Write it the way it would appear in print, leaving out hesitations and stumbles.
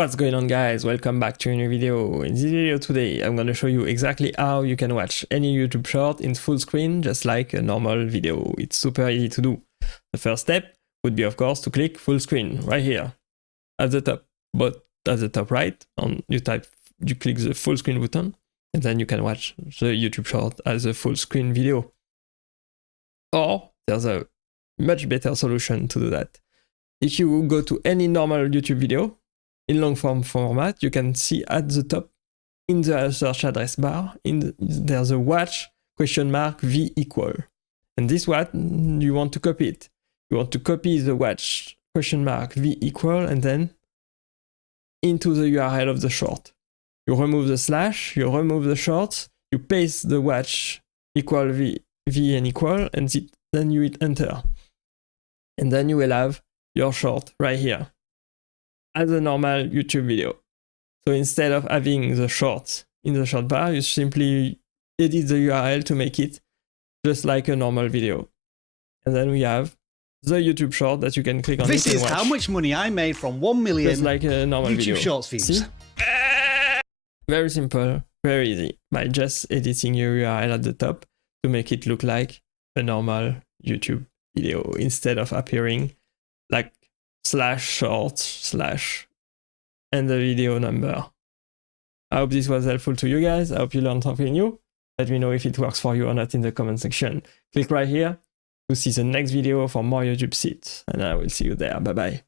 What's going on, guys? Welcome back to a new video. In this video today I'm going to show you exactly how you can watch any YouTube short in full screen just like a normal video. It's super easy to do. The first step would be, of course, to click full screen right here at the top, but at the top right, you click the full screen button, and then you can watch the YouTube short as a full screen video. Or there's a much better solution to do that. If you go to any normal YouTube video in long form format, you can see at the top in the search address bar, there's a watch $V equal. And this one, you want to copy it. You want to copy the watch $V equal and then into the URL of the short. You remove the slash, you remove the shorts, you paste the watch equal V and equal, and then you hit enter. And then you will have your short right here as a normal YouTube video. So instead of having the shorts in the short bar, you simply edit the URL to make it just like a normal video. And then we have the YouTube short that you can click on. This is how much money I made from 1 million just like a normal YouTube video. Shorts views. See? Very simple, very easy, by just editing your URL at the top to make it look like a normal YouTube video instead of appearing like /shorts/ and the video number. I hope this was helpful to you guys. I hope you learned something new. Let me know if it works for you or not in the comment section. Click right here to see the next video for more YouTube tips, and I will see you there. Bye bye.